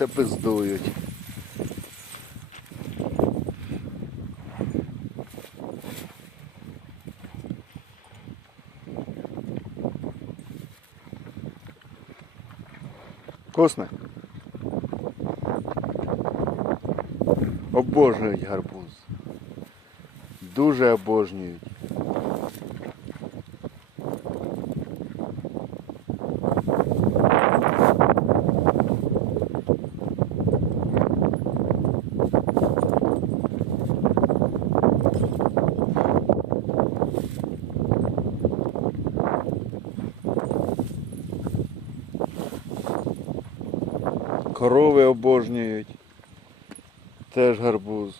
Це пиздують. Вкусно? Обожнюють гарбуз. Дуже обожнюють. Корови обожнюють. Теж гарбуз.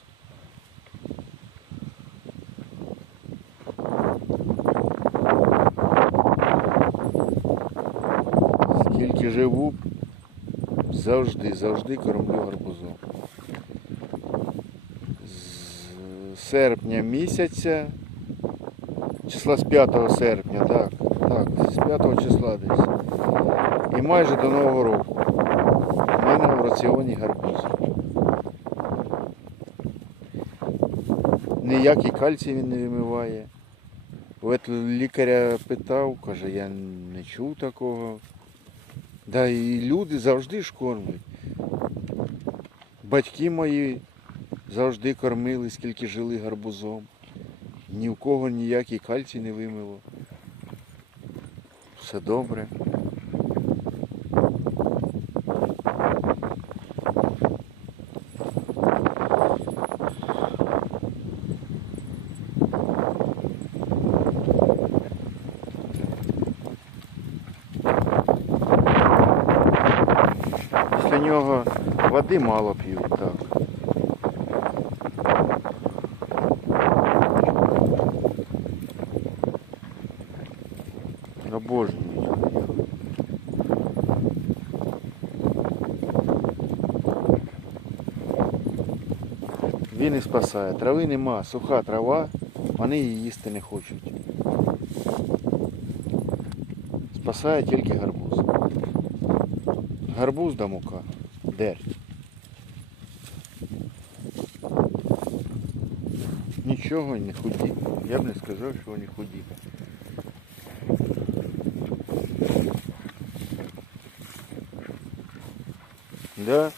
Скільки живу, завжди, завжди кормлю гарбузом. З серпня місяця, числа з 5 серпня, так, так, з 5 числа десь. І майже до Нового року. У мене в раціоні гарбуз. Ніякий кальцій він не вимиває. От лікаря питав, каже, я не чув такого. Да і люди завжди ж кормлять. Батьки мої завжди кормили, скільки жили гарбузом. Ні в кого ніякий кальцій не вимило. Все добре. Після нього води мало п'ють, так. Обожнюють. Він і спасає. Трави нема, суха трава, вони її їсти не хочуть. Спасає тільки гарбуз. Гарбуз да мука. Дерть. Нічого не худі. Я б не сказав, що вони худі. Да?